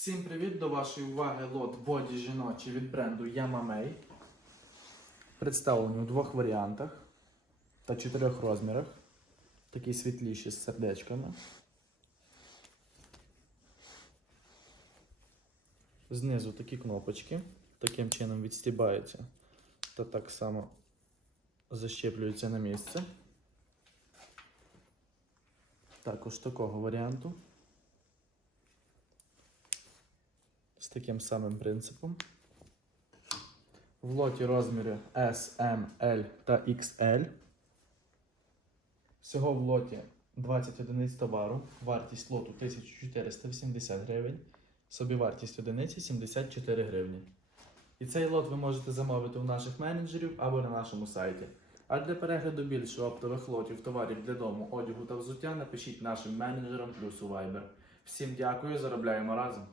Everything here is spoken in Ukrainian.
Всім привіт! До вашої уваги лот боді жіночий від бренду Yamamei. Представлені у двох варіантах та чотирьох розмірах. Такі світліші з сердечками. Знизу такі кнопочки. Таким чином відстібаються та так само защеплюються на місце. Також такого варіанту. З таким самим принципом. В лоті розміри S, M, L та XL. Всього в лоті 20 одиниць товару. Вартість лоту 1480 гривень. Собівартість одиниці 74 гривні. І цей лот ви можете замовити у наших менеджерів або на нашому сайті. А для перегляду більше оптових лотів товарів для дому, одягу та взуття напишіть нашим менеджерам плюс у Viber. Всім дякую, заробляємо разом!